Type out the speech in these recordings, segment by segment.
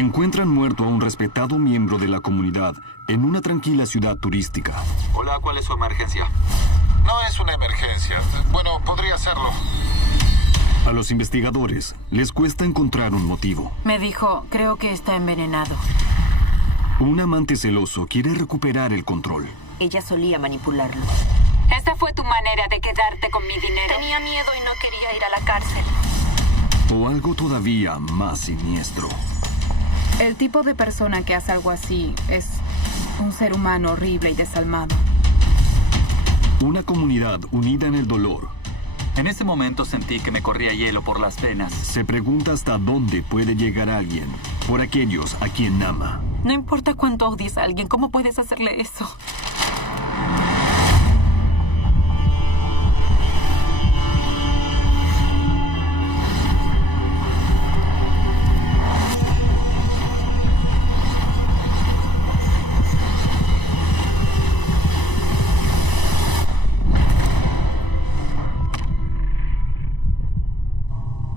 Encuentran muerto a un respetado miembro de la comunidad en una tranquila ciudad turística. Hola, ¿cuál es su emergencia? No es una emergencia. Bueno, podría serlo. A los investigadores les cuesta encontrar un motivo. Me dijo, creo que está envenenado. Un amante celoso quiere recuperar el control. Ella solía manipularlo. ¿Esta fue tu manera de quedarte con mi dinero? Tenía miedo y no quería ir a la cárcel. O algo todavía más siniestro. El tipo de persona que hace algo así es un ser humano horrible y desalmado. Una comunidad unida en el dolor. En ese momento sentí que me corría hielo por las venas. Se pregunta hasta dónde puede llegar alguien por aquellos a quien ama. No importa cuánto odies a alguien, ¿cómo puedes hacerle eso?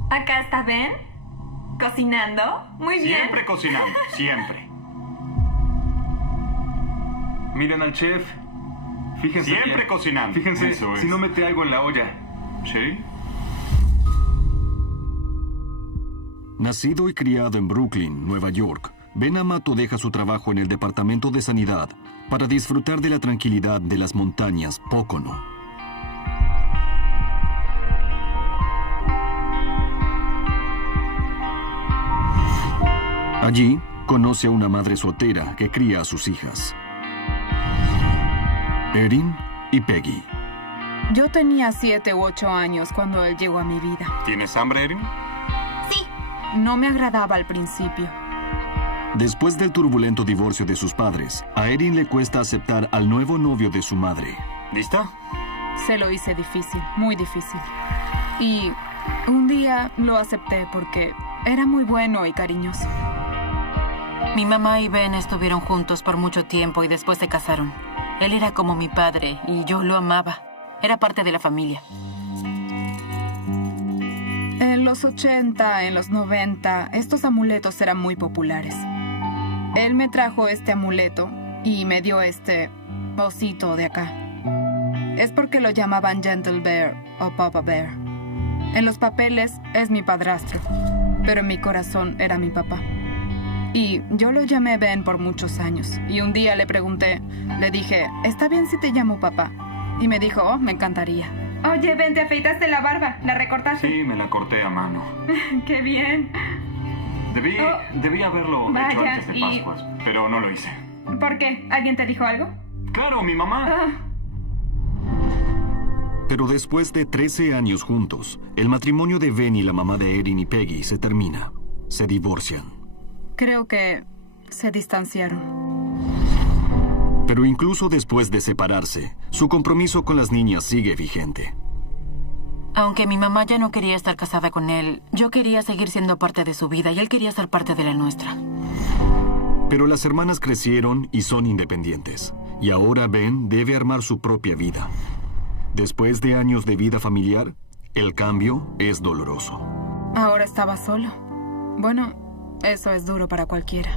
Acá está Ben, cocinando. Muy bien. Siempre cocinando, siempre. Miren al chef. Fíjense Siempre bien. cocinando. Fíjense Eso es. si no mete algo en la olla. ¿Cheryl? Nacido y criado en Brooklyn, Nueva York, Ben Amato deja su trabajo en el Departamento de Sanidad para disfrutar de la tranquilidad de las montañas Pocono. Allí, conoce a una madre soltera que cría a sus hijas, Erin y Peggy. Yo tenía 7 u 8 años cuando él llegó a mi vida. ¿Tienes hambre, Erin? Sí. No me agradaba al principio. Después del turbulento divorcio de sus padres, a Erin le cuesta aceptar al nuevo novio de su madre. ¿Lista? Se lo hice difícil, muy difícil. Y un día lo acepté porque era muy bueno y cariñoso. Mi mamá y Ben estuvieron juntos por mucho tiempo y después se casaron. Él era como mi padre y yo lo amaba. Era parte de la familia. En los 80, en los 90, estos amuletos eran muy populares. Él me trajo este amuleto y me dio este osito de acá. Es porque lo llamaban Gentle Bear o Papa Bear. En los papeles es mi padrastro, pero en mi corazón era mi papá. Y yo lo llamé Ben por muchos años. Y un día le pregunté, le dije, ¿está bien si te llamo papá? Y me dijo, oh, me encantaría. Oye, Ben, ¿te afeitaste la barba? ¿La recortaste? Sí, me la corté a mano. ¡Qué bien! Debí haberlo Vaya, hecho antes de y- Pascuas, pero no lo hice. ¿Por qué? ¿Alguien te dijo algo? Claro, mi mamá. Pero después de 13 años juntos, el matrimonio de Ben y la mamá de Erin y Peggy se termina. Se divorcian. Creo que se distanciaron. Pero incluso después de separarse, su compromiso con las niñas sigue vigente. Aunque mi mamá ya no quería estar casada con él, yo quería seguir siendo parte de su vida y él quería ser parte de la nuestra. Pero las hermanas crecieron y son independientes. Y ahora Ben debe armar su propia vida. Después de años de vida familiar, el cambio es doloroso. Ahora estaba solo. Bueno, eso es duro para cualquiera.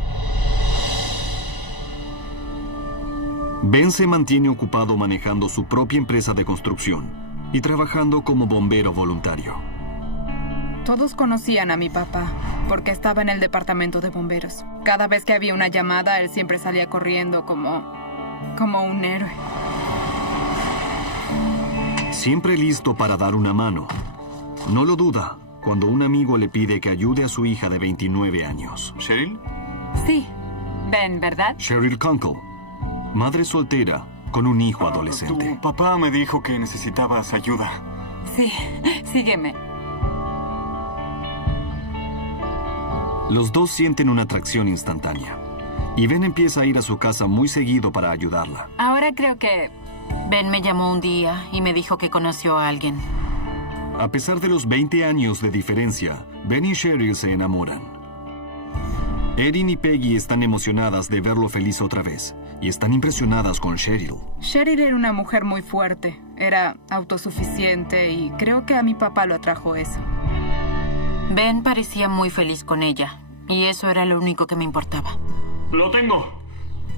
Ben se mantiene ocupado manejando su propia empresa de construcción y trabajando como bombero voluntario. Todos conocían a mi papá, porque estaba en el departamento de bomberos. Cada vez que había una llamada, él siempre salía corriendo como un héroe. Siempre listo para dar una mano. No lo duda cuando un amigo le pide que ayude a su hija de 29 años. ¿Cheryl? Sí. Ben, ¿verdad? Cheryl Kunkel, madre soltera con un hijo adolescente. Tu papá me dijo que necesitabas ayuda. Sí. Sígueme. Los dos sienten una atracción instantánea. Y Ben empieza a ir a su casa muy seguido para ayudarla. Ahora creo que... Ben me llamó un día y me dijo que conoció a alguien. A pesar de los 20 años de diferencia, Ben y Cheryl se enamoran. Erin y Peggy están emocionadas de verlo feliz otra vez y están impresionadas con Cheryl. Cheryl era una mujer muy fuerte, era autosuficiente y creo que a mi papá lo atrajo eso. Ben parecía muy feliz con ella. Y eso era lo único que me importaba. ¡Lo tengo!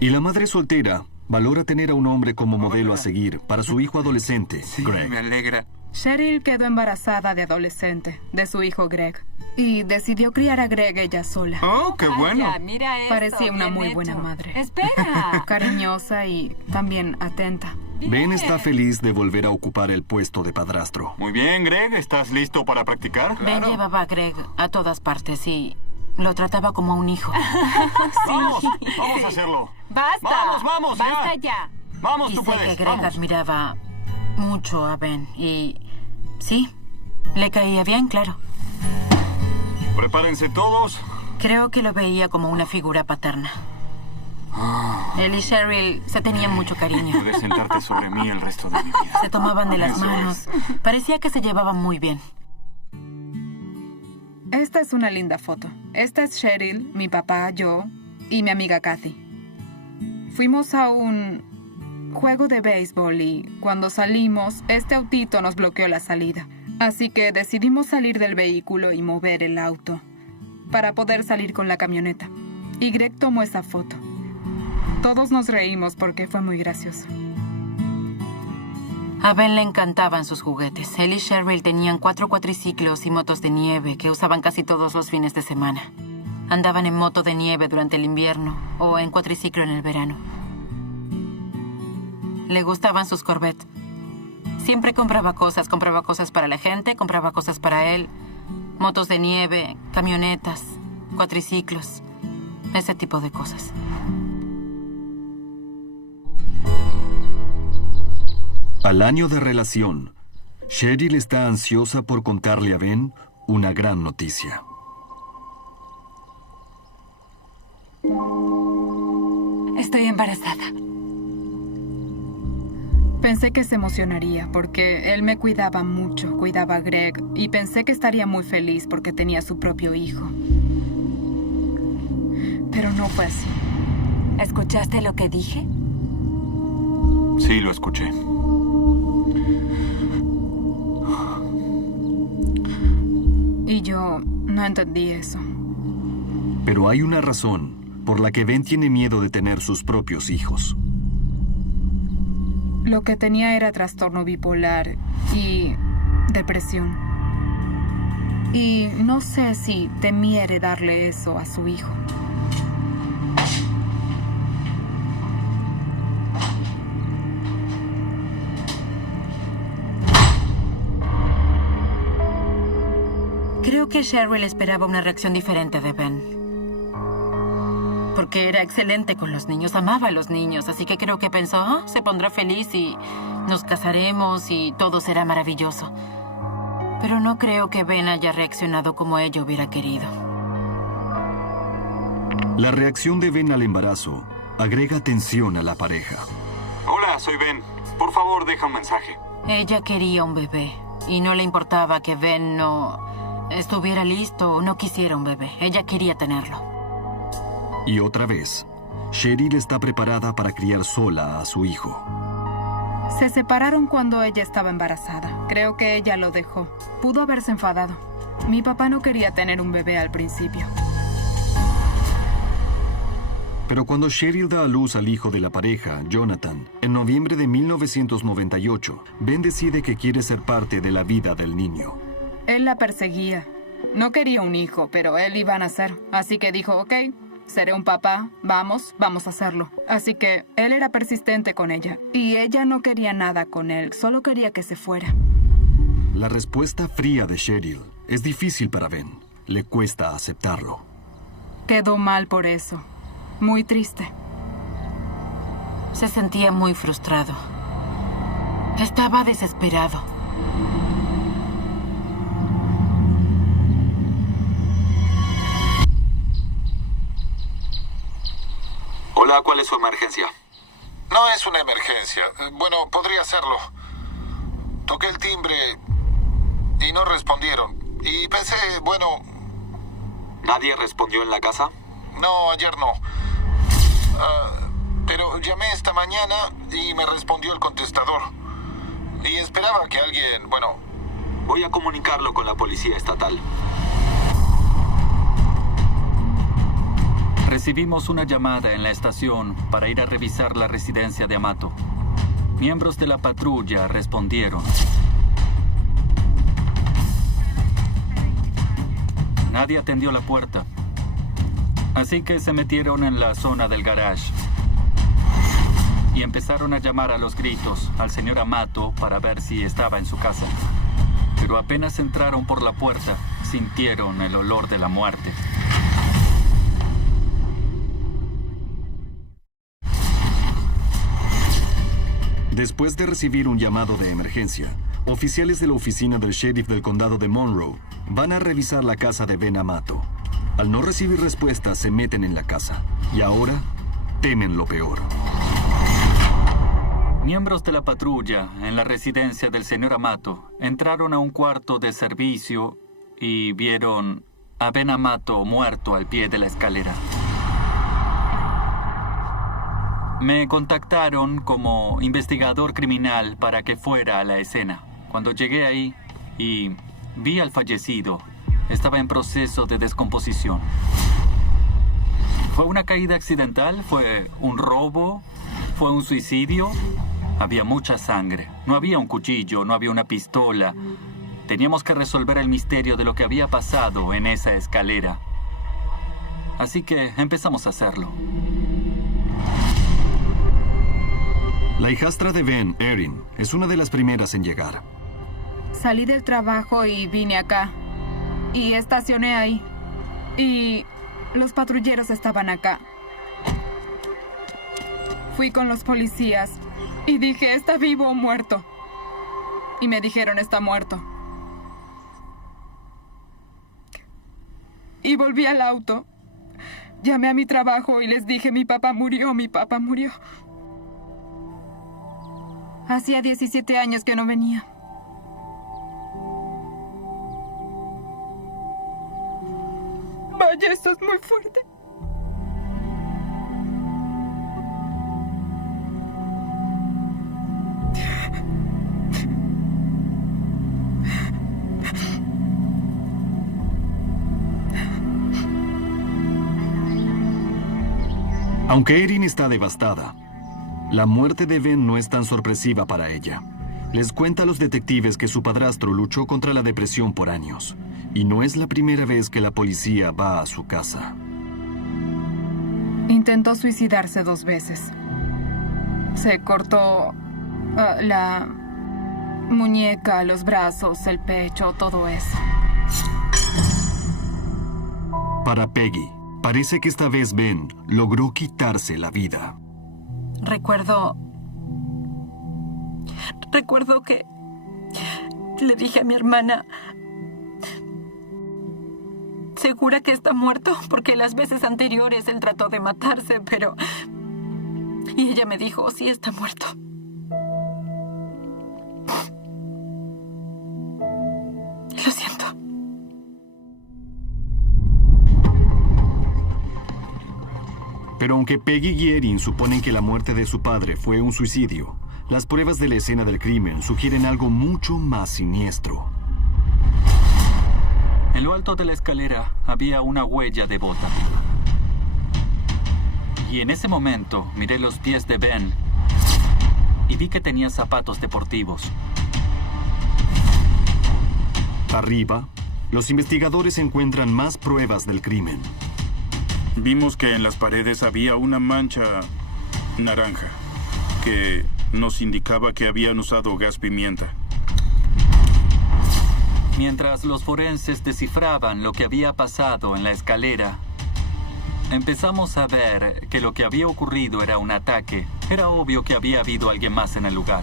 Y la madre soltera valora tener a un hombre como modelo a seguir para su hijo adolescente, Greg. Me alegra. Cheryl quedó embarazada de adolescente, de su hijo Greg. Y decidió criar a Greg ella sola. ¡Oh, qué bueno! Vaya, mira esto, Parecía una bien muy hecho. buena madre. Espera. Cariñosa y también atenta. Ben está feliz de volver a ocupar el puesto de padrastro. Muy bien, Greg. ¿Estás listo para practicar? Ben llevaba a Greg a todas partes y lo trataba como a un hijo. ¡Vamos! ¡Vamos a hacerlo! Basta. ¡Vamos, Basta ya! ya. ¡Vamos, Y tú sé que puedes! Greg ¡Vamos! admiraba mucho a Ben y sí, le caía bien, claro. Prepárense todos. Creo que lo veía como una figura paterna. Él y Cheryl se tenían mucho cariño. Puedes sentarte sobre mí el resto de mi vida. Se tomaban de las Eso manos. Parecía que se llevaban muy bien. Esta es una linda foto. Esta es Cheryl, mi papá, yo y mi amiga Kathy. Fuimos a un juego de béisbol y cuando salimos, este autito nos bloqueó la salida. Así que decidimos salir del vehículo y mover el auto para poder salir con la camioneta. Y Greg tomó esa foto. Todos nos reímos porque fue muy gracioso. A Ben le encantaban sus juguetes. Él y Cheryl tenían 4 cuatriciclos y motos de nieve que usaban casi todos los fines de semana. Andaban en moto de nieve durante el invierno o en cuatriciclo en el verano. Le gustaban sus Corvette. Siempre compraba cosas para la gente, compraba cosas para él. Motos de nieve, camionetas, cuatriciclos, ese tipo de cosas. Al año de relación, Cheryl está ansiosa por contarle a Ben una gran noticia. Estoy embarazada. Pensé que se emocionaría porque él me cuidaba mucho, cuidaba a Greg y pensé que estaría muy feliz porque tenía su propio hijo. Pero no fue así. ¿Escuchaste lo que dije? Sí, lo escuché. Y yo no entendí eso. Pero hay una razón por la que Ben tiene miedo de tener sus propios hijos. Lo que tenía era trastorno bipolar y depresión. Y no sé si temía heredarle eso a su hijo. Creo que Cheryl esperaba una reacción diferente de Ben. Porque era excelente con los niños, amaba a los niños, así que creo que pensó, se pondrá feliz y nos casaremos y todo será maravilloso. Pero no creo que Ben haya reaccionado como ella hubiera querido. La reacción de Ben al embarazo agrega tensión a la pareja. Hola, soy Ben. Por favor, deja un mensaje. Ella quería un bebé y no le importaba que Ben no estuviera listo o no quisiera un bebé. Ella quería tenerlo. Y otra vez, Cheryl está preparada para criar sola a su hijo. Se separaron cuando ella estaba embarazada. Creo que ella lo dejó. Pudo haberse enfadado. Mi papá no quería tener un bebé al principio. Pero cuando Cheryl da a luz al hijo de la pareja, Jonathan, en noviembre de 1998, Ben decide que quiere ser parte de la vida del niño. Él la perseguía. No quería un hijo, pero él iba a nacer. Así que dijo, ok, seré un papá, vamos a hacerlo. Así que él era persistente con ella. Y ella no quería nada con él, solo quería que se fuera. La respuesta fría de Cheryl es difícil para Ben. Le cuesta aceptarlo. Quedó mal por eso. Muy triste. Se sentía muy frustrado. Estaba desesperado. Hola, ¿cuál es su emergencia? No es una emergencia. Bueno, podría serlo. Toqué el timbre y no respondieron. Y pensé, bueno... ¿Nadie respondió en la casa? No, ayer no. Pero llamé esta mañana y me respondió el contestador. Y esperaba que alguien, bueno... Voy a comunicarlo con la policía estatal. Recibimos una llamada en la estación para ir a revisar la residencia de Amato. Miembros de la patrulla respondieron. Nadie atendió la puerta, así que se metieron en la zona del garage y empezaron a llamar a los gritos al señor Amato para ver si estaba en su casa. Pero apenas entraron por la puerta, sintieron el olor de la muerte. Después de recibir un llamado de emergencia, oficiales de la oficina del sheriff del condado de Monroe van a revisar la casa de Ben Amato. Al no recibir respuesta, se meten en la casa y ahora temen lo peor. Miembros de la patrulla en la residencia del señor Amato entraron a un cuarto de servicio y vieron a Ben Amato muerto al pie de la escalera. Me contactaron como investigador criminal para que fuera a la escena. Cuando llegué ahí y vi al fallecido, estaba en proceso de descomposición. ¿Fue una caída accidental? ¿Fue un robo? ¿Fue un suicidio? Había mucha sangre. No había un cuchillo, no había una pistola. Teníamos que resolver el misterio de lo que había pasado en esa escalera. Así que empezamos a hacerlo. La hijastra de Ben, Erin, es una de las primeras en llegar. Salí del trabajo y vine acá. Y estacioné ahí. Y los patrulleros estaban acá. Fui con los policías y dije, ¿está vivo o muerto? Y me dijeron, está muerto. Y volví al auto. Llamé a mi trabajo y les dije, mi papá murió, mi papá murió. Hacía 17 años que no venía. Vaya, esto es muy fuerte. Aunque Erin está devastada, la muerte de Ben no es tan sorpresiva para ella. Les cuenta a los detectives que su padrastro luchó contra la depresión por años. Y no es la primera vez que la policía va a su casa. Intentó suicidarse 2 veces. Se cortó la muñeca, los brazos, el pecho, todo eso. Para Peggy, parece que esta vez Ben logró quitarse la vida. Recuerdo que le dije a mi hermana, ¿segura que está muerto? Porque las veces anteriores él trató de matarse, pero... Y ella me dijo, sí, está muerto. Lo siento. Pero aunque Peggy y Erin suponen que la muerte de su padre fue un suicidio, las pruebas de la escena del crimen sugieren algo mucho más siniestro. En lo alto de la escalera había una huella de bota. Y en ese momento miré los pies de Ben y vi que tenía zapatos deportivos. Arriba, los investigadores encuentran más pruebas del crimen. Vimos que en las paredes había una mancha naranja que nos indicaba que habían usado gas pimienta. Mientras los forenses descifraban lo que había pasado en la escalera, empezamos a ver que lo que había ocurrido era un ataque. Era obvio que había habido alguien más en el lugar.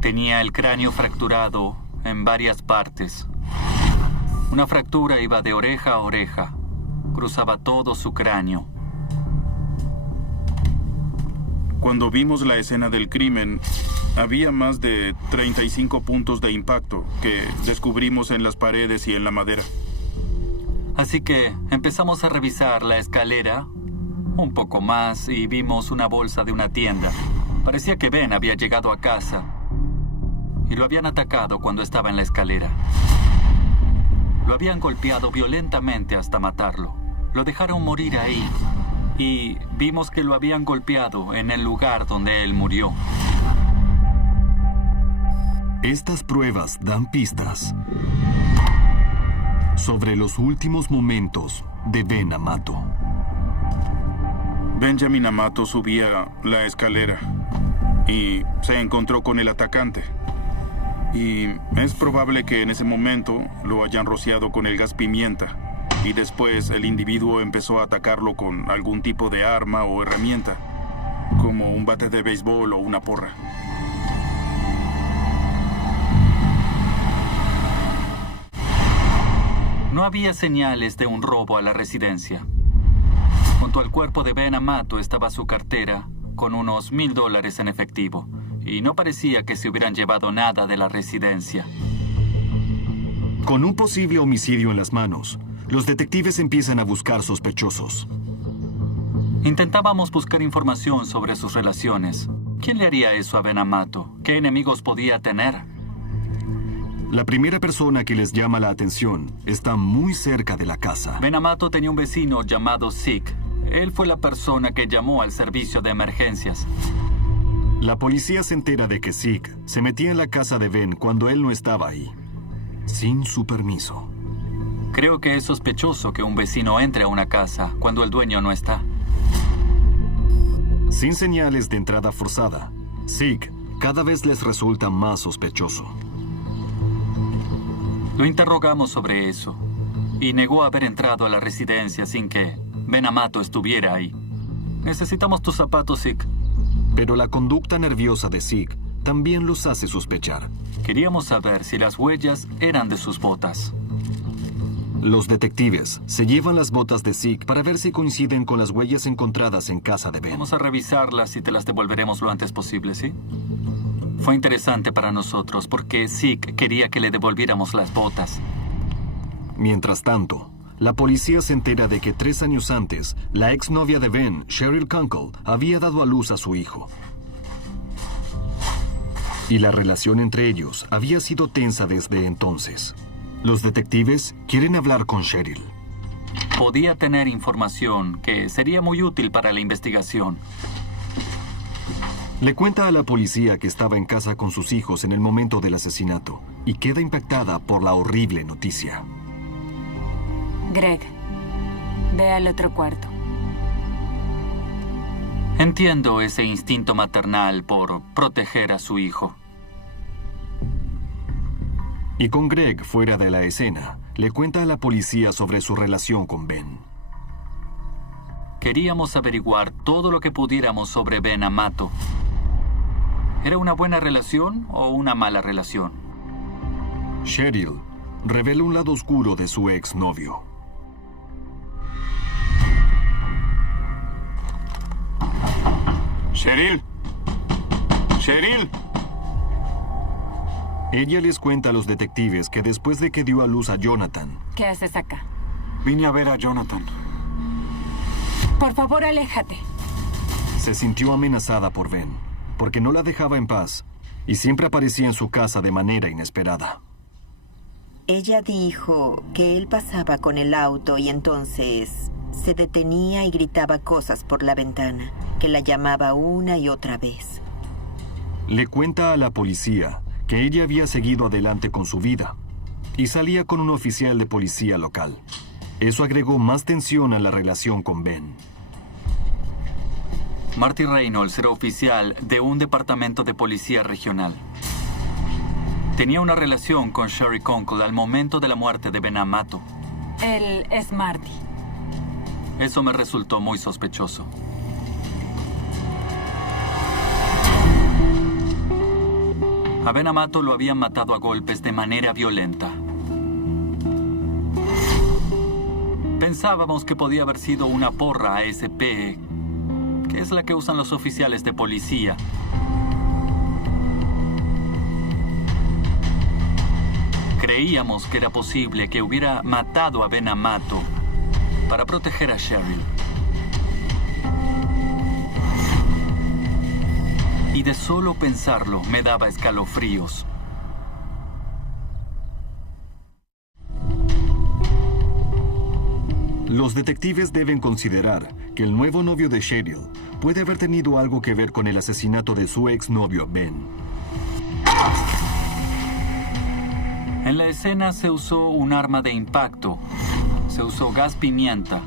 Tenía el cráneo fracturado en varias partes. Una fractura iba de oreja a oreja. Cruzaba todo su cráneo. Cuando vimos la escena del crimen, había más de 35 puntos de impacto que descubrimos en las paredes y en la madera. Así que empezamos a revisar la escalera un poco más y vimos una bolsa de una tienda. Parecía que Ben había llegado a casa y lo habían atacado cuando estaba en la escalera. Lo habían golpeado violentamente hasta matarlo. Lo dejaron morir ahí. Y vimos que lo habían golpeado en el lugar donde él murió. Estas pruebas dan pistas sobre los últimos momentos de Ben Amato. Benjamin Amato subía la escalera y se encontró con el atacante. Y es probable que en ese momento lo hayan rociado con el gas pimienta. Y después el individuo empezó a atacarlo con algún tipo de arma o herramienta, como un bate de béisbol o una porra. No había señales de un robo a la residencia. Junto al cuerpo de Ben Amato estaba su cartera con unos $1,000 en efectivo. Y no parecía que se hubieran llevado nada de la residencia. Con un posible homicidio en las manos, los detectives empiezan a buscar sospechosos. Intentábamos buscar información sobre sus relaciones. ¿Quién le haría eso a Ben Amato? ¿Qué enemigos podía tener? La primera persona que les llama la atención está muy cerca de la casa. Ben Amato tenía un vecino llamado Zeke. Él fue la persona que llamó al servicio de emergencias. La policía se entera de que Zeke se metía en la casa de Ben cuando él no estaba ahí, sin su permiso. Creo que es sospechoso que un vecino entre a una casa cuando el dueño no está. Sin señales de entrada forzada, Zeke cada vez les resulta más sospechoso. Lo interrogamos sobre eso y negó haber entrado a la residencia sin que Ben Amato estuviera ahí. Necesitamos tus zapatos, Zeke. Pero la conducta nerviosa de Zeke también los hace sospechar. Queríamos saber si las huellas eran de sus botas. Los detectives se llevan las botas de Zeke para ver si coinciden con las huellas encontradas en casa de Ben. Vamos a revisarlas y te las devolveremos lo antes posible, ¿sí? Fue interesante para nosotros porque Zeke quería que le devolviéramos las botas. Mientras tanto, la policía se entera de que 3 años antes, la exnovia de Ben, Cheryl Kunkel, había dado a luz a su hijo. Y la relación entre ellos había sido tensa desde entonces. Los detectives quieren hablar con Cheryl. Podía tener información que sería muy útil para la investigación. Le cuenta a la policía que estaba en casa con sus hijos en el momento del asesinato y queda impactada por la horrible noticia. Greg, ve al otro cuarto. Entiendo ese instinto maternal por proteger a su hijo. Y con Greg fuera de la escena, le cuenta a la policía sobre su relación con Ben. Queríamos averiguar todo lo que pudiéramos sobre Ben Amato. ¿Era una buena relación o una mala relación? Cheryl revela un lado oscuro de su exnovio. Cheryl. Cheryl. Ella les cuenta a los detectives que después de que dio a luz a Jonathan... ¿Qué haces acá? Vine a ver a Jonathan. Por favor, aléjate. Se sintió amenazada por Ben, porque no la dejaba en paz y siempre aparecía en su casa de manera inesperada. Ella dijo que él pasaba con el auto y entonces se detenía y gritaba cosas por la ventana, que la llamaba una y otra vez. Le cuenta a la policía que ella había seguido adelante con su vida y salía con un oficial de policía local. Eso agregó más tensión a la relación con Ben. Marty Reynolds era oficial de un departamento de policía regional. Tenía una relación con Cheryl Kunkel al momento de la muerte de Ben Amato. Él es Marty. Eso me resultó muy sospechoso. A Ben Amato lo habían matado a golpes de manera violenta. Pensábamos que podía haber sido una porra ASP, que es la que usan los oficiales de policía. Creíamos que era posible que hubiera matado a Ben Amato para proteger a Cheryl. Y de solo pensarlo me daba escalofríos. Los detectives deben considerar que el nuevo novio de Cheryl puede haber tenido algo que ver con el asesinato de su exnovio Ben. En la escena se usó un arma de impacto. Se usó gas pimienta.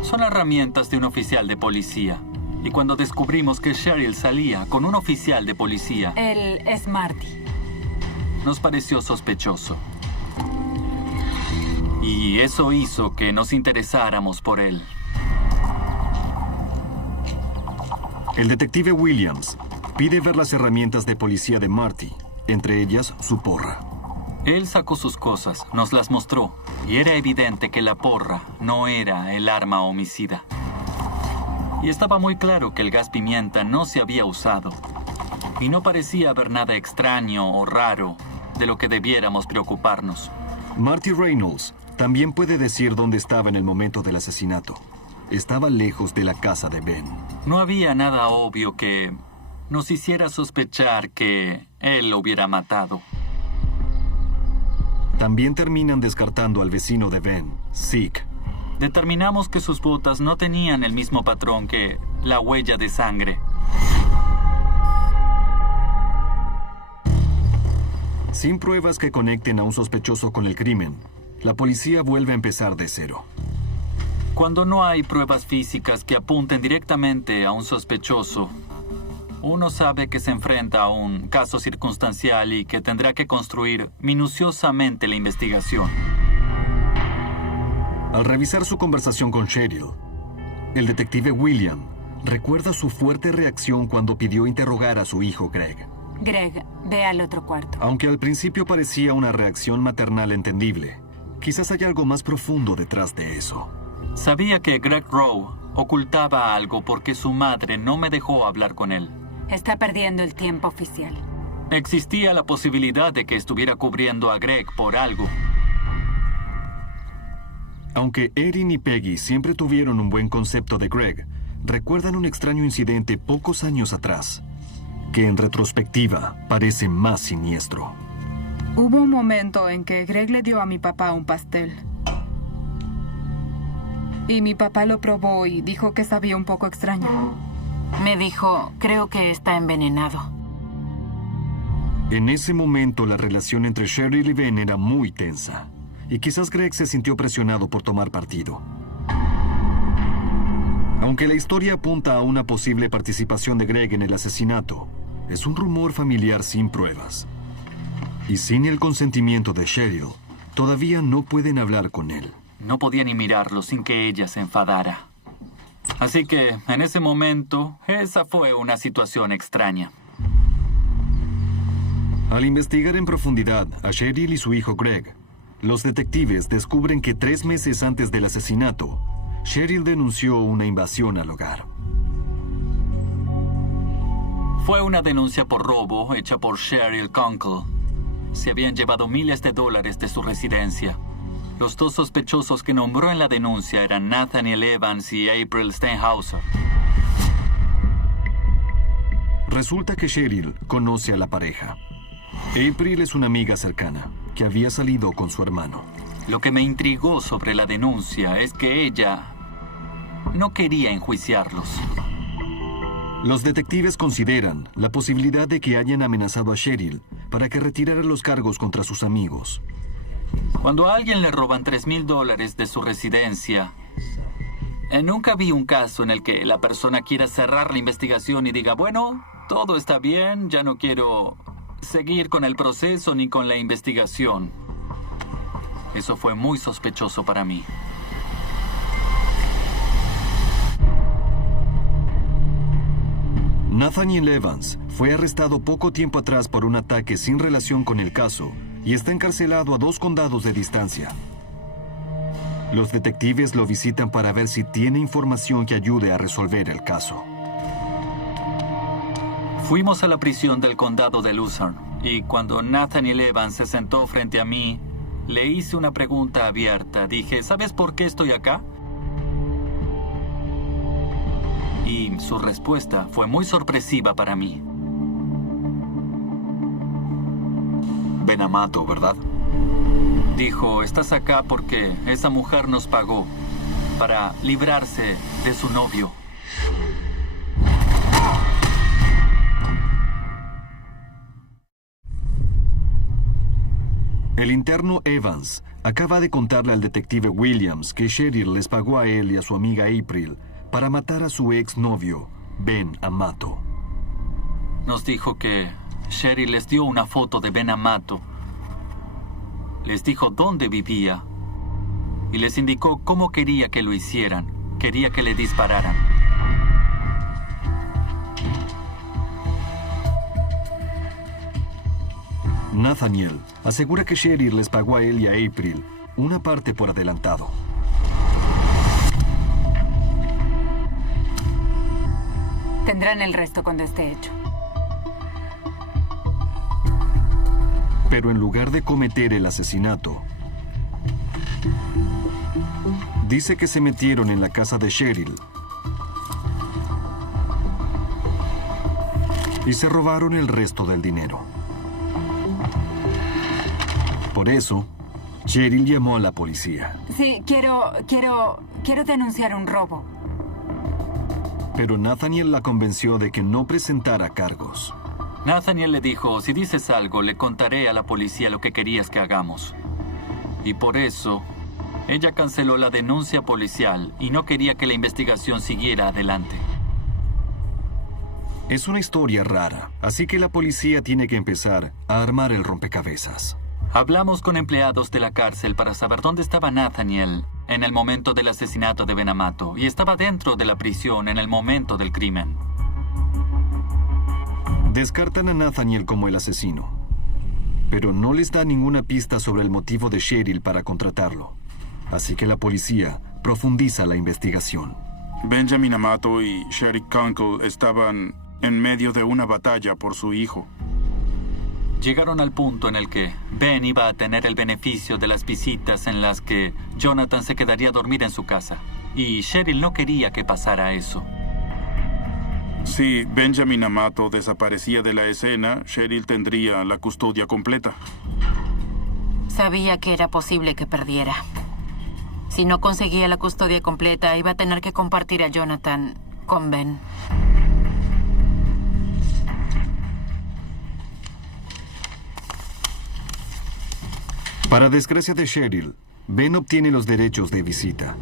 Son herramientas de un oficial de policía. Y cuando descubrimos que Cheryl salía con un oficial de policía... Él es Marty. Nos pareció sospechoso. Y eso hizo que nos interesáramos por él. El detective Williams pide ver las herramientas de policía de Marty, entre ellas su porra. Él sacó sus cosas, nos las mostró, y era evidente que la porra no era el arma homicida. Y estaba muy claro que el gas pimienta no se había usado. Y no parecía haber nada extraño o raro de lo que debiéramos preocuparnos. Marty Reynolds también puede decir dónde estaba en el momento del asesinato. Estaba lejos de la casa de Ben. No había nada obvio que nos hiciera sospechar que él lo hubiera matado. También terminan descartando al vecino de Ben, Zeke. Determinamos que sus botas no tenían el mismo patrón que la huella de sangre. Sin pruebas que conecten a un sospechoso con el crimen, la policía vuelve a empezar de cero. Cuando no hay pruebas físicas que apunten directamente a un sospechoso, uno sabe que se enfrenta a un caso circunstancial y que tendrá que construir minuciosamente la investigación. Al revisar su conversación con Cheryl, el detective William recuerda su fuerte reacción cuando pidió interrogar a su hijo Greg. Greg, ve al otro cuarto. Aunque al principio parecía una reacción maternal entendible, quizás haya algo más profundo detrás de eso. Sabía que Greg Rowe ocultaba algo porque su madre no me dejó hablar con él. Está perdiendo el tiempo oficial. Existía la posibilidad de que estuviera cubriendo a Greg por algo. Aunque Erin y Peggy siempre tuvieron un buen concepto de Greg, recuerdan un extraño incidente pocos años atrás, que en retrospectiva parece más siniestro. Hubo un momento en que Greg le dio a mi papá un pastel. Y mi papá lo probó y dijo que sabía un poco extraño. Me dijo, creo que está envenenado. En ese momento la relación entre Cheryl y Ben era muy tensa. Y quizás Greg se sintió presionado por tomar partido. Aunque la historia apunta a una posible participación de Greg en el asesinato, es un rumor familiar sin pruebas. Y sin el consentimiento de Cheryl, todavía no pueden hablar con él. No podía ni mirarlo sin que ella se enfadara. Así que, en ese momento, esa fue una situación extraña. Al investigar en profundidad a Cheryl y su hijo Greg, los detectives descubren que 3 meses antes del asesinato, Cheryl denunció una invasión al hogar. Fue una denuncia por robo hecha por Cheryl Kunkel. Se habían llevado miles de dólares de su residencia. Los 2 sospechosos que nombró en la denuncia eran Nathaniel Evans y April Steinhauser. Resulta que Cheryl conoce a la pareja. April es una amiga cercana que había salido con su hermano. Lo que me intrigó sobre la denuncia es que ella no quería enjuiciarlos. Los detectives consideran la posibilidad de que hayan amenazado a Cheryl para que retirara los cargos contra sus amigos. Cuando a alguien le roban $3,000 de su residencia, nunca vi un caso en el que la persona quiera cerrar la investigación y diga, bueno, todo está bien, ya no quiero seguir con el proceso ni con la investigación. Eso fue muy sospechoso para mí. Nathaniel Evans fue arrestado poco tiempo atrás por un ataque sin relación con el caso y está encarcelado a 2 condados de distancia. Los detectives lo visitan para ver si tiene información que ayude a resolver el caso. Fuimos a la prisión del condado de Luzerne y cuando Nathaniel Evans se sentó frente a mí, le hice una pregunta abierta. Dije, ¿sabes por qué estoy acá? Y su respuesta fue muy sorpresiva para mí. Ben Amato, ¿verdad? Dijo, estás acá porque esa mujer nos pagó. para librarse de su novio. El interno Evans acaba de contarle al detective Williams que Cheryl les pagó a él y a su amiga April para matar a su exnovio, Ben Amato. Nos dijo que Cheryl les dio una foto de Ben Amato. Les dijo dónde vivía y les indicó cómo quería que lo hicieran. Quería que le dispararan. Nathaniel asegura que Cheryl les pagó a él y a April una parte por adelantado. Tendrán el resto cuando esté hecho. Pero en lugar de cometer el asesinato, dice que se metieron en la casa de Cheryl y se robaron el resto del dinero. Por eso, Cheryl llamó a la policía. Sí, quiero denunciar un robo. Pero Nathaniel la convenció de que no presentara cargos. Nathaniel le dijo, si dices algo, le contaré a la policía lo que querías que hagamos. Y por eso, ella canceló la denuncia policial y no quería que la investigación siguiera adelante. Es una historia rara, así que la policía tiene que empezar a armar el rompecabezas. Hablamos con empleados de la cárcel para saber dónde estaba Nathaniel en el momento del asesinato de Ben Amato, y estaba dentro de la prisión en el momento del crimen. Descartan a Nathaniel como el asesino, pero no les da ninguna pista sobre el motivo de Cheryl para contratarlo. Así que la policía profundiza la investigación. Benjamin Amato y Sherry Kunkel estaban en medio de una batalla por su hijo. Llegaron al punto en el que Ben iba a tener el beneficio de las visitas en las que Jonathan se quedaría a dormir en su casa. Y Cheryl no quería que pasara eso. Si Benjamin Amato desaparecía de la escena, Cheryl tendría la custodia completa. Sabía que era posible que perdiera. Si no conseguía la custodia completa, iba a tener que compartir a Jonathan con Ben. Para desgracia de Cheryl, Ben obtiene los derechos de visita.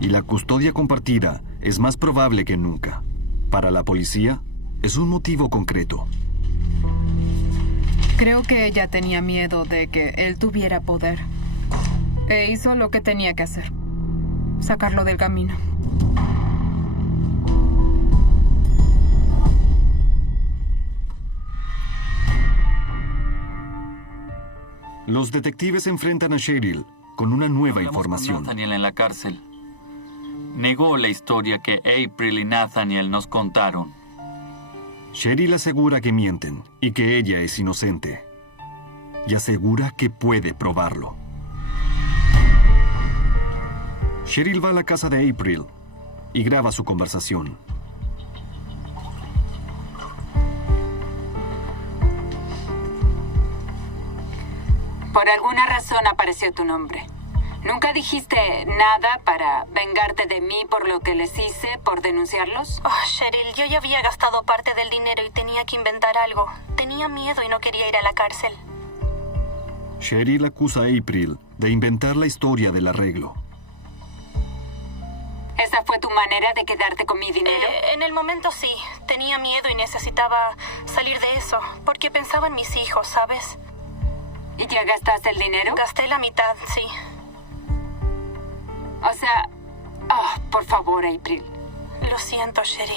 Y la custodia compartida es más probable que nunca. Para la policía, es un motivo concreto. Creo que ella tenía miedo de que él tuviera poder. E hizo lo que tenía que hacer. Sacarlo del camino. Los detectives enfrentan a Cheryl con una nueva Hablamos información. con Nathaniel en la cárcel. Negó la historia que April y Nathaniel nos contaron. Cheryl asegura que mienten y que ella es inocente. Y asegura que puede probarlo. Cheryl va a la casa de April y graba su conversación. Por alguna razón apareció tu nombre. ¿Nunca dijiste nada para vengarte de mí por lo que les hice, por denunciarlos? Oh, Cheryl, yo ya había gastado parte del dinero y tenía que inventar algo. Tenía miedo y no quería ir a la cárcel. Cheryl acusa a April de inventar la historia del arreglo. ¿Esa fue tu manera de quedarte con mi dinero? En el momento sí. Tenía miedo y necesitaba salir de eso, porque pensaba en mis hijos, ¿sabes? ¿Y ya gastaste el dinero? Gasté la mitad, sí. O sea... por favor, April. Lo siento, Cheryl.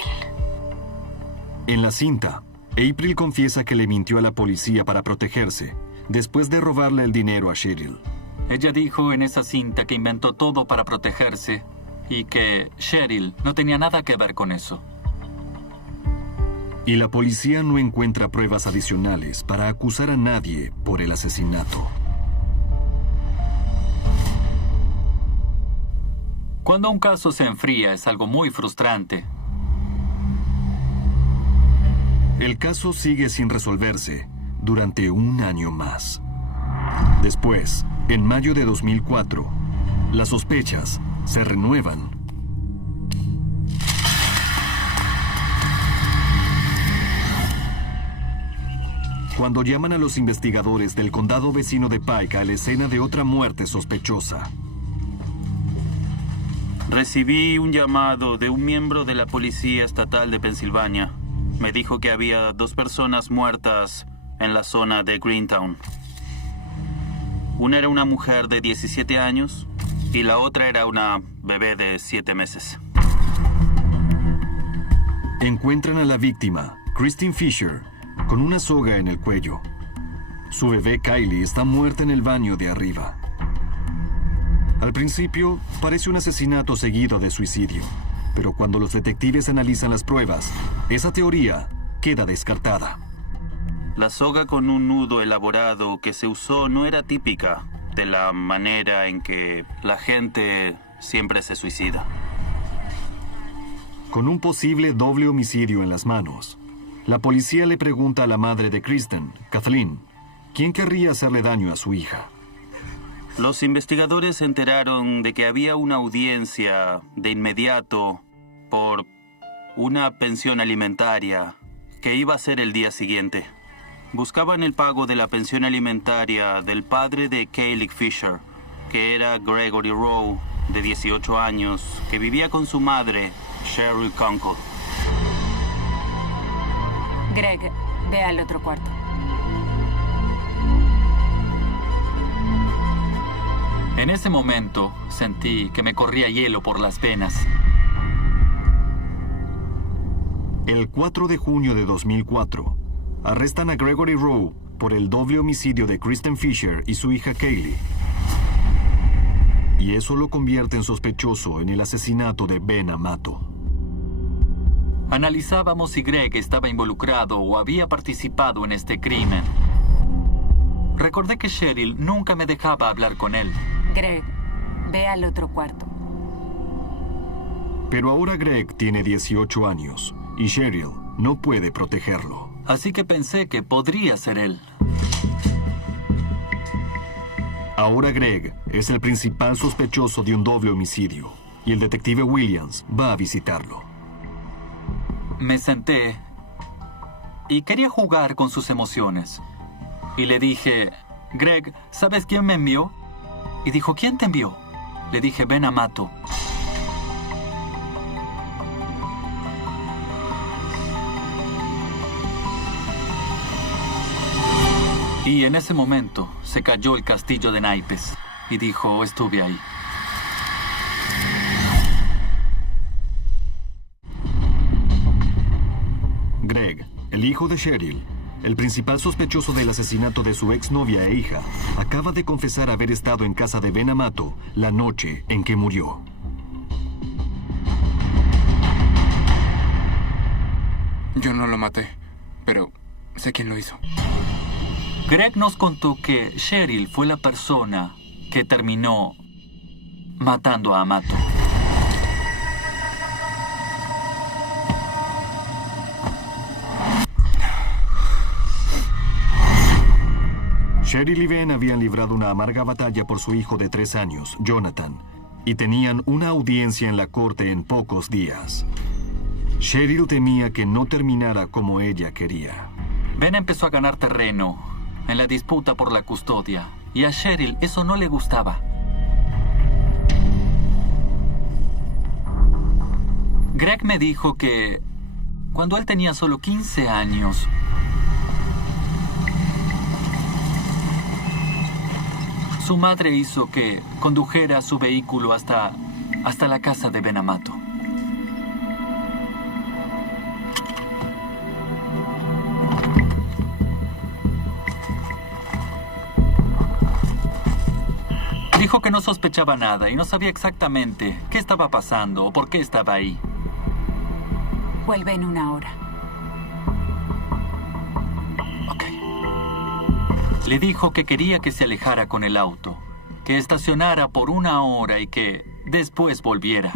En la cinta, April confiesa que le mintió a la policía para protegerse, después de robarle el dinero a Cheryl. Ella dijo en esa cinta que inventó todo para protegerse y que Cheryl no tenía nada que ver con eso. Y la policía no encuentra pruebas adicionales para acusar a nadie por el asesinato. Cuando un caso se enfría es algo muy frustrante. El caso sigue sin resolverse durante un año más. Después, en mayo de 2004, las sospechas se renuevan. Cuando llaman a los investigadores del condado vecino de Pike a la escena de otra muerte sospechosa. Recibí un llamado de un miembro de la Policía Estatal de Pensilvania. Me dijo que había 2 personas muertas en la zona de Greentown. Una era una mujer de 17 años y la otra era una bebé de 7 meses. Encuentran a la víctima, Christine Fisher, con una soga en el cuello. Su bebé Kylie está muerta en el baño de arriba. Al principio, parece un asesinato seguido de suicidio, pero cuando los detectives analizan las pruebas, esa teoría queda descartada. La soga con un nudo elaborado que se usó no era típica de la manera en que la gente siempre se suicida. Con un posible doble homicidio en las manos, la policía le pregunta a la madre de Kristen, Kathleen, ¿quién querría hacerle daño a su hija? Los investigadores se enteraron de que había una audiencia de inmediato por una pensión alimentaria que iba a ser el día siguiente. Buscaban el pago de la pensión alimentaria del padre de Kaylee Fisher, que era Gregory Rowe, de 18 años, que vivía con su madre, Cheryl Kunkel. Greg, ve al otro cuarto. En ese momento, sentí que me corría hielo por las venas. El 4 de junio de 2004, arrestan a Gregory Rowe por el doble homicidio de Kristen Fisher y su hija Kaylee. Y eso lo convierte en sospechoso en el asesinato de Ben Amato. Analizábamos si Greg estaba involucrado o había participado en este crimen. Recordé que Cheryl nunca me dejaba hablar con él. Greg, ve al otro cuarto. Pero ahora Greg tiene 18 años y Cheryl no puede protegerlo. Así que pensé que podría ser él. Ahora Greg es el principal sospechoso de un doble homicidio y el detective Williams va a visitarlo. Me senté y quería jugar con sus emociones. Y le dije, Greg, ¿sabes quién me envió? Y dijo, ¿quién te envió? Le dije, Ben Amato. Y en ese momento se cayó el castillo de naipes y dijo, estuve ahí. Greg, el hijo de Cheryl, el principal sospechoso del asesinato de su exnovia e hija, acaba de confesar haber estado en casa de Ben Amato la noche en que murió. Yo no lo maté, pero sé quién lo hizo. Greg nos contó que Cheryl fue la persona que terminó matando a Amato. Cheryl y Ben habían librado una amarga batalla por su hijo de 3 años, Jonathan, y tenían una audiencia en la corte en pocos días. Cheryl temía que no terminara como ella quería. Ben empezó a ganar terreno en la disputa por la custodia, y a Cheryl eso no le gustaba. Greg me dijo que cuando él tenía solo 15 años, su madre hizo que condujera su vehículo hasta la casa de Ben Amato. Dijo que no sospechaba nada y no sabía exactamente qué estaba pasando o por qué estaba ahí. Vuelve en 1 hora. Ok. Le dijo que quería que se alejara con el auto, que estacionara por 1 hora y que después volviera.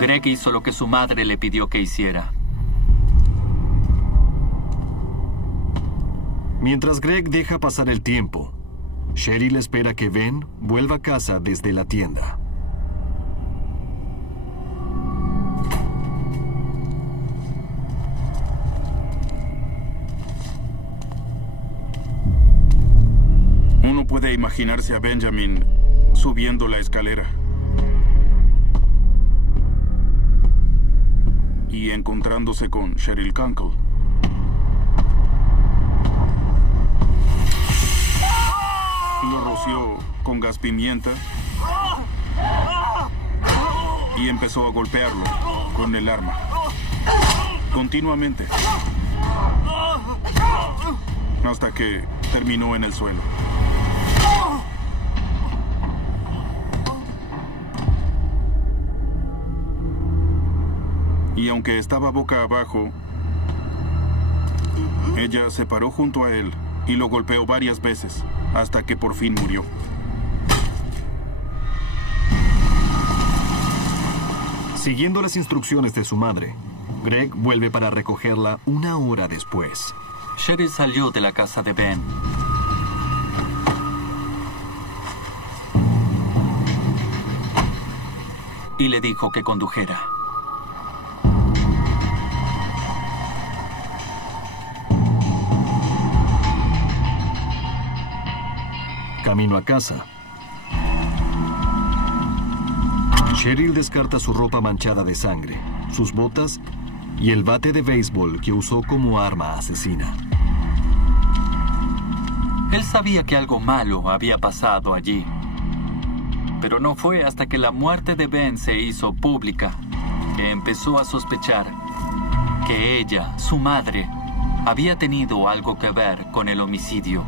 Greg hizo lo que su madre le pidió que hiciera. Mientras Greg deja pasar el tiempo, Cheryl espera que Ben vuelva a casa desde la tienda. Uno puede imaginarse a Benjamin subiendo la escalera y encontrándose con Cheryl Kunkel. Lo roció con gas pimienta y empezó a golpearlo con el arma continuamente hasta que terminó en el suelo. Y aunque estaba boca abajo, ella se paró junto a él y lo golpeó varias veces hasta que por fin murió. Siguiendo las instrucciones de su madre, Greg vuelve para recogerla 1 hora después. Cheryl salió de la casa de Ben. Y le dijo que condujera. Camino a casa, Cheryl descarta su ropa manchada de sangre, sus botas y el bate de béisbol que usó como arma asesina. Él sabía que algo malo había pasado allí. Pero no fue hasta que la muerte de Ben se hizo pública que empezó a sospechar que ella, su madre, había tenido algo que ver con el homicidio.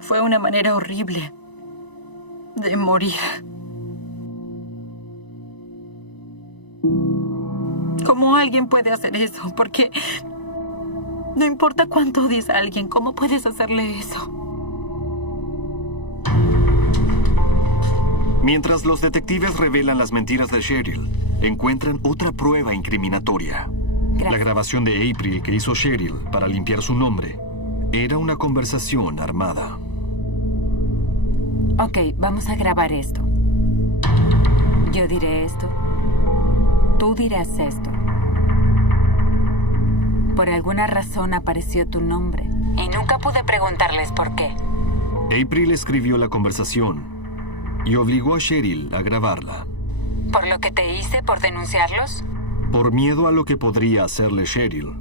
Fue una manera horrible de morir. ¿Cómo alguien puede hacer eso? Porque no importa cuánto odies a alguien, ¿cómo puedes hacerle eso? Mientras los detectives revelan las mentiras de Cheryl, encuentran otra prueba incriminatoria. Gracias. La grabación de April que hizo Cheryl para limpiar su nombre era una conversación armada. Ok, vamos a grabar esto. Yo diré esto. Tú dirás esto. Por alguna razón apareció tu nombre. Y nunca pude preguntarles por qué. April escribió la conversación y obligó a Cheryl a grabarla. ¿Por lo que te hice? ¿Por denunciarlos? Por miedo a lo que podría hacerle Cheryl,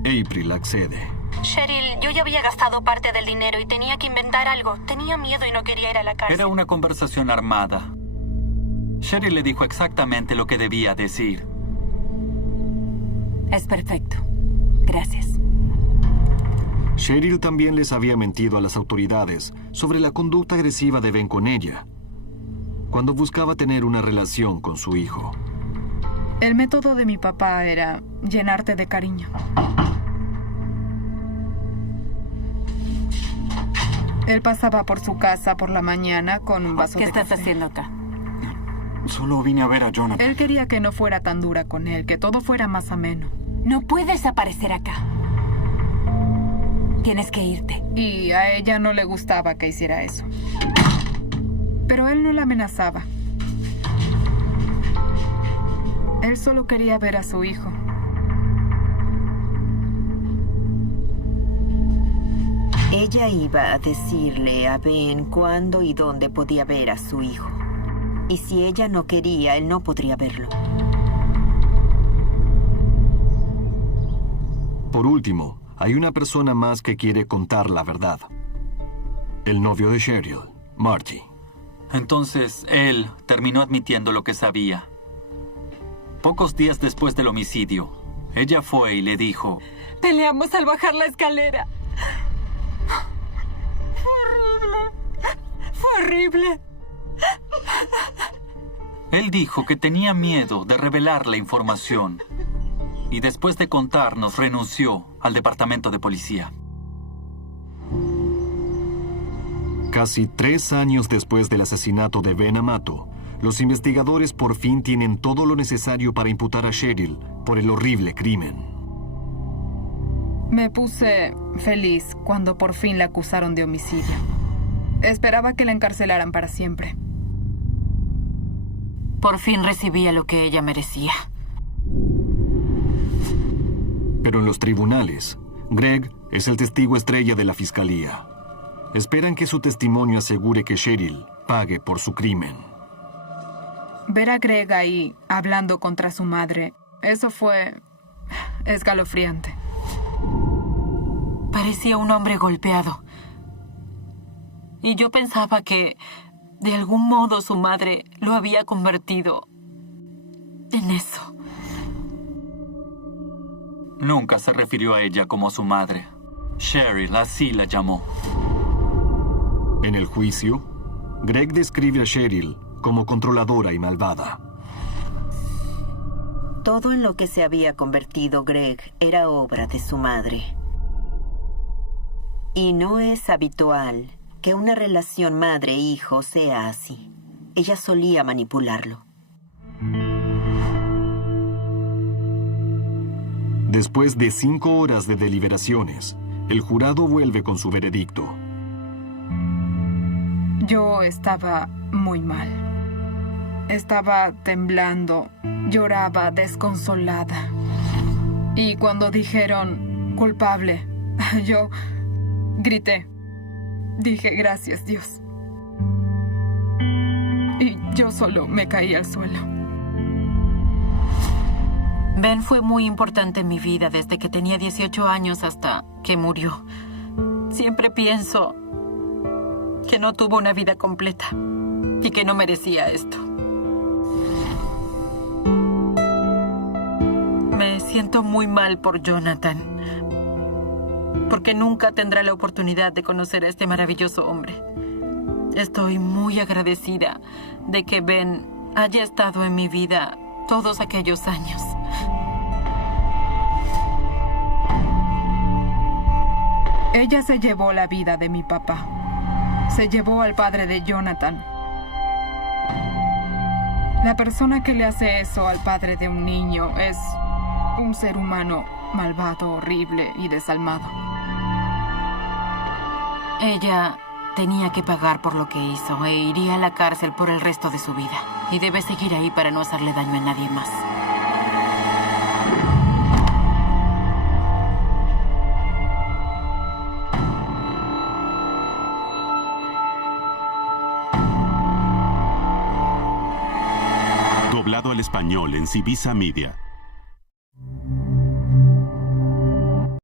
April accede. Cheryl, yo ya había gastado parte del dinero y tenía que inventar algo. Tenía miedo y no quería ir a la cárcel. Era una conversación armada. Cheryl le dijo exactamente lo que debía decir. Es perfecto. Gracias. Cheryl también les había mentido a las autoridades sobre la conducta agresiva de Ben con ella, cuando buscaba tener una relación con su hijo. El método de mi papá era llenarte de cariño. Él pasaba por su casa por la mañana con un vaso de café. ¿Qué estás haciendo acá? Solo vine a ver a Jonathan. Él quería que no fuera tan dura con él, que todo fuera más ameno. No puedes aparecer acá. Tienes que irte. Y a ella no le gustaba que hiciera eso. Pero él no la amenazaba. Él solo quería ver a su hijo. Ella iba a decirle a Ben cuándo y dónde podía ver a su hijo. Y si ella no quería, él no podría verlo. Por último, hay una persona más que quiere contar la verdad. El novio de Cheryl, Marty. Entonces, él terminó admitiendo lo que sabía. Pocos días después del homicidio, ella fue y le dijo: Peleamos al bajar la escalera. Fue horrible. Él dijo que tenía miedo de revelar la información y después de contarnos renunció al departamento de policía. Casi 3 años después del asesinato de Ben Amato, los investigadores por fin tienen todo lo necesario para imputar a Cheryl por el horrible crimen. Me puse feliz cuando por fin la acusaron de homicidio. Esperaba que la encarcelaran para siempre. Por fin recibía lo que ella merecía. Pero en los tribunales, Greg es el testigo estrella de la fiscalía. Esperan que su testimonio asegure que Cheryl pague por su crimen. Ver a Greg ahí hablando contra su madre, eso fue escalofriante. Parecía un hombre golpeado. Y yo pensaba que, de algún modo, su madre lo había convertido en eso. Nunca se refirió a ella como su madre. Cheryl así la llamó. En el juicio, Greg describe a Cheryl como controladora y malvada. Todo en lo que se había convertido Greg era obra de su madre. Y no es habitual que una relación madre-hijo sea así. Ella solía manipularlo. Después de 5 horas de deliberaciones, el jurado vuelve con su veredicto. Yo estaba muy mal. Estaba temblando, lloraba desconsolada. Y cuando dijeron culpable, yo grité. Dije gracias, Dios. Y yo solo me caí al suelo. Ben fue muy importante en mi vida desde que tenía 18 años hasta que murió. Siempre pienso que no tuvo una vida completa y que no merecía esto. Me siento muy mal por Jonathan, porque nunca tendrá la oportunidad de conocer a este maravilloso hombre. Estoy muy agradecida de que Ben haya estado en mi vida todos aquellos años. Ella se llevó la vida de mi papá. Se llevó al padre de Jonathan. La persona que le hace eso al padre de un niño es un ser humano malvado, horrible y desalmado. Ella tenía que pagar por lo que hizo e iría a la cárcel por el resto de su vida. Y debe seguir ahí para no hacerle daño a nadie más. Doblado al español en Civisa Media.